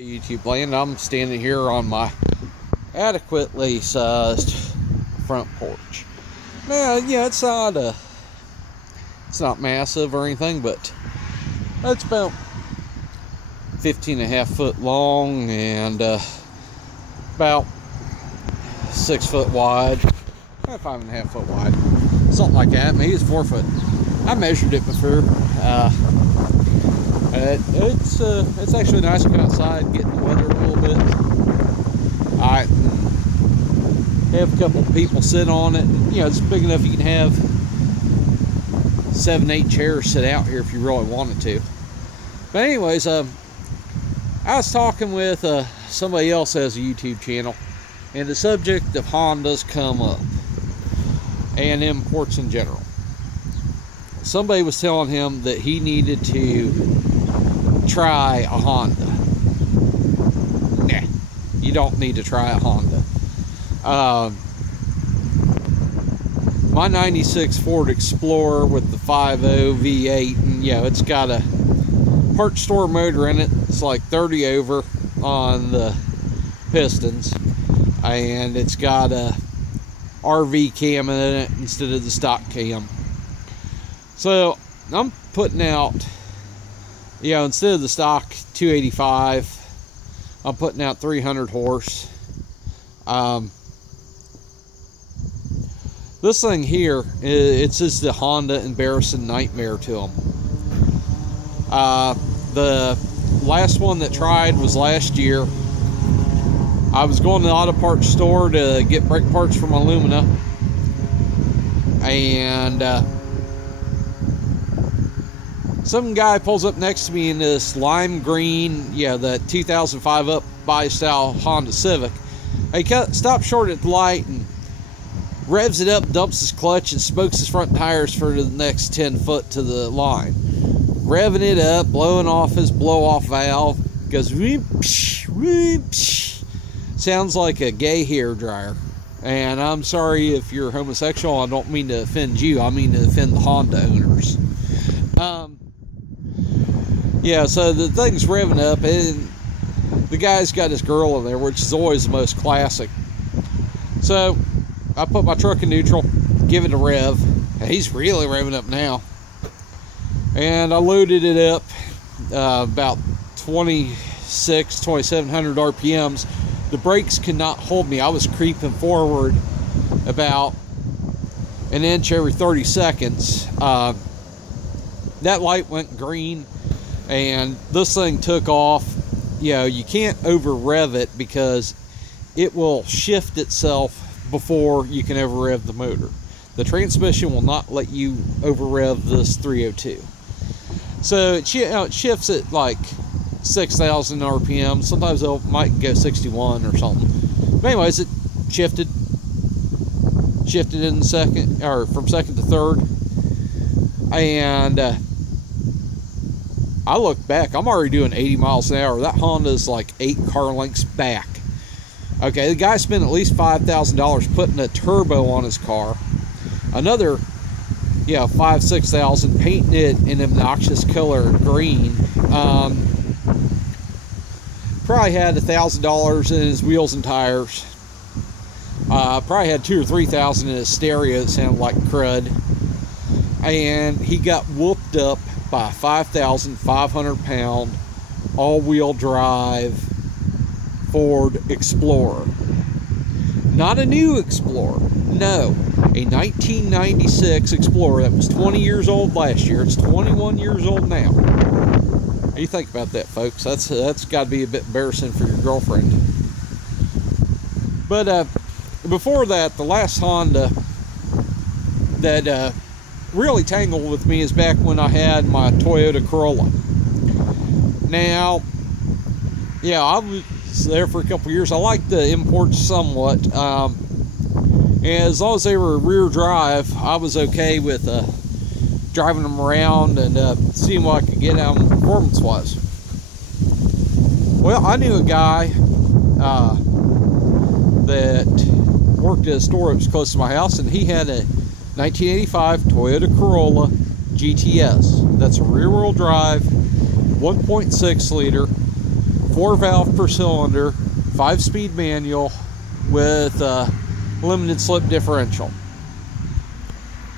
YouTube land. I'm standing here on my adequately sized front porch. Now, yeah, it's not massive or anything, but it's about 15.5 foot long and about 6 foot wide, 5.5 foot wide, something like that. Maybe it's 4 foot. I measured it before. It's actually nice to come outside, get in the weather a little bit. I have a couple people sit on it. You know, it's big enough you can have 7-8 chairs sit out here if you really wanted to. But anyways, I was talking with somebody else that has a YouTube channel, and the subject of Hondas come up, and imports in general. Somebody was telling him that he needed to try a Honda. Nah, you don't need to try a Honda. My 96 Ford Explorer with the 5.0 V8, and yeah, it's got a parts store motor in it. It's like 30 over on the pistons, and it's got a RV cam in it instead of the stock cam. So I'm putting out, you know, instead of the stock 285, I'm putting out 300 horse. This thing here, it's just the Honda embarrassing nightmare to them. The last one that tried was last year. I was going to the auto parts store to get brake parts for my Lumina, and some guy pulls up next to me in this lime green, yeah, the 2005 up by style Honda Civic. He stops short at the light and revs it up, dumps his clutch, and smokes his front tires for the next 10 foot to the line. Revving it up, blowing off his blow-off valve, goes whoop, psh, whoop, psh. Sounds like a gay hair dryer. And I'm sorry if you're homosexual, I don't mean to offend you, I mean to offend the Honda owners. Yeah, so the thing's revving up, and the guy's got his girl in there, which is always the most classic. So I put my truck in neutral, give it a rev, and he's really revving up now. And I loaded it up about 2,700 RPMs. The brakes could not hold me. I was creeping forward about an inch every 30 seconds. That light went green, and this thing took off. You know, you can't over rev it because it will shift itself before you can ever rev the motor. The transmission will not let you over rev this 302. So it shifts at like 6,000 RPM. Sometimes it might go 61 or something. But anyways, it shifted in second, or from second to third, and I look back, I'm already doing 80 miles an hour. That Honda is like 8 car lengths back. Okay, the guy spent at least $5,000 putting a turbo on his car. Another, yeah, $5,000-6,000 painting it in an obnoxious color green. Probably had $1,000 in his wheels and tires. Probably had $2,000 or $3,000 in his stereo that sounded like crud. And he got whooped up by a 5,500 pound all-wheel drive Ford Explorer. Not a new Explorer, no, a 1996 Explorer that was 20 years old last year. It's 21 years old now. What do you think about that, folks? That's got to be a bit embarrassing for your girlfriend. But before that, the last Honda that really tangled with me is back when I had my Toyota Corolla. Now, yeah, I was there for a couple years. I liked the imports somewhat. And as long as they were rear drive, I was okay with driving them around and seeing what I could get out of them performance-wise. Well, I knew a guy that worked at a store that was close to my house, and he had a 1985 Toyota Corolla GTS. That's a rear-wheel drive, 1.6 liter, 4-valve per cylinder, 5-speed manual with limited slip differential.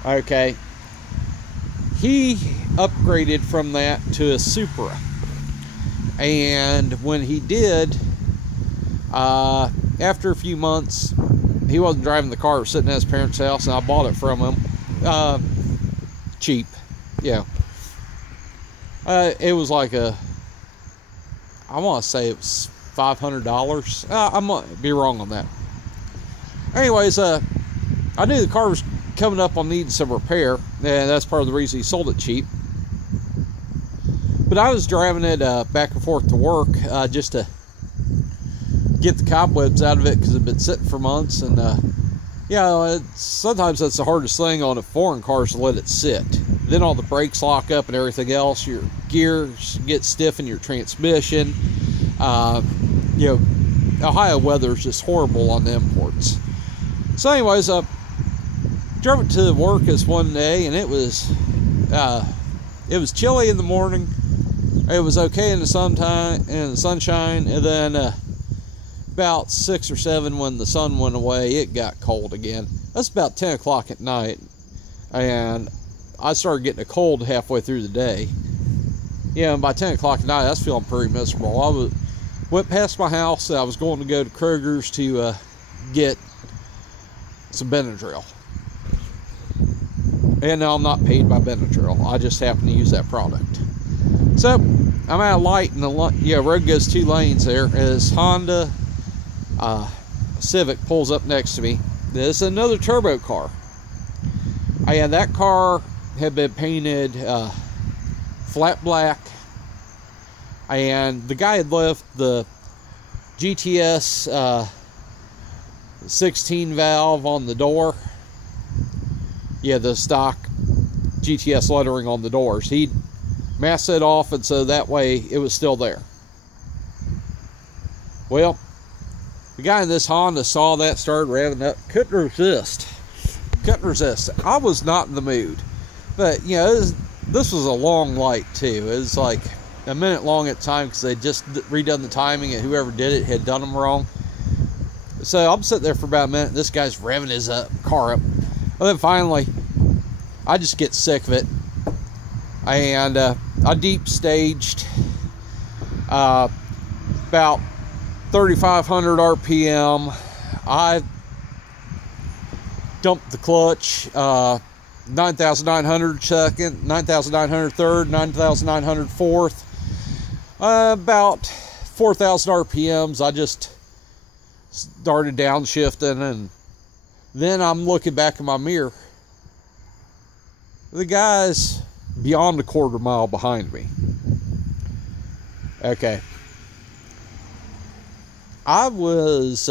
Okay. He upgraded from that to a Supra. And when he did, after a few months, he wasn't driving the car, it was sitting at his parents' house, and I bought it from him. Cheap. Yeah. It was like I want to say it was $500. I might be wrong on that. Anyways, I knew the car was coming up on needing some repair, and that's part of the reason he sold it cheap. But I was driving it back and forth to work just to get the cobwebs out of it, because it had been sitting for months. And sometimes that's the hardest thing on a foreign car, is to let it sit. Then all the brakes lock up and everything else. Your gears get stiff in your transmission. Ohio weather is just horrible on the imports. So anyways, drove it to work this one day, and it was chilly in the morning. It was okay in the sunshine, and then about 6 or 7, when the sun went away, it got cold again. That's about 10 o'clock at night, and I started getting a cold halfway through the day. Yeah, and by 10 o'clock at night, I was feeling pretty miserable. I went past my house. I was going to go to Kroger's to get some Benadryl. And no, I'm not paid by Benadryl. I just happen to use that product. So I'm at a light, and the road goes 2 lanes there. As Honda Civic pulls up next to me. This is another turbo car. And that car had been painted flat black, and the guy had left the GTS 16 valve on the door. Yeah, the stock GTS lettering on the doors. He'd masked it off, and so that way it was still there. Well, the guy in this Honda saw that, started revving up, couldn't resist. I was not in the mood. But, this was a long light, too. It was like a minute long at the time, because they just redone the timing, and whoever did it had done them wrong. So I'm sitting there for about a minute. This guy's revving his car up. And then finally, I just get sick of it. And I deep staged about 3,500 RPM. I dumped the clutch, 9,900 second, 9,900 third, 9,900 fourth, about 4,000 RPMs. I just started downshifting, and then I'm looking back in my mirror. The guy's beyond a quarter mile behind me. Okay. I was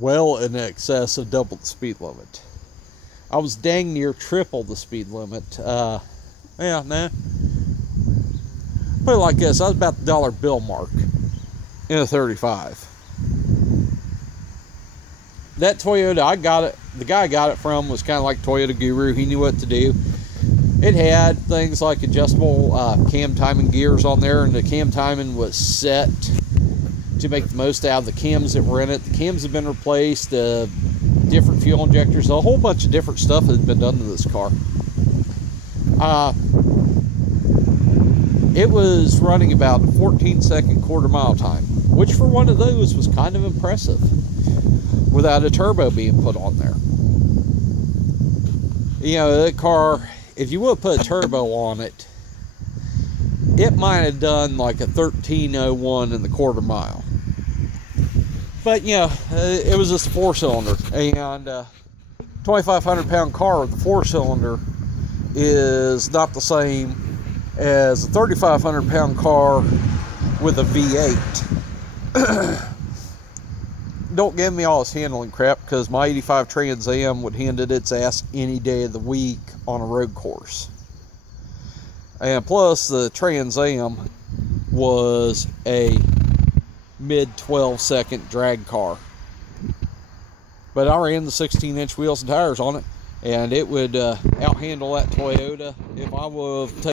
well in excess of double the speed limit. I was dang near triple the speed limit. Put it like this, I was about the dollar bill mark in a 35. That Toyota, I got it, the guy I got it from was kind of like Toyota Guru. He knew what to do. It had things like adjustable cam timing gears on there, and the cam timing was set to make the most out of the cams that were in it. The cams have been replaced, different fuel injectors, a whole bunch of different stuff has been done to this car. It was running about a 14-second quarter-mile time, which for one of those was kind of impressive, without a turbo being put on there. That car, if you would put a turbo on it, it might have done like a 13:01 in the quarter mile. But it was just a 4-cylinder, and 2,500 pound car with a 4-cylinder is not the same as a 3,500 pound car with a V8. Don't give me all this handling crap, because my 85 Trans Am would hand it its ass any day of the week on a road course. And plus, the Trans Am was a mid 12-second drag car. But I ran the 16-inch wheels and tires on it. and it would outhandle that Toyota if I would have taken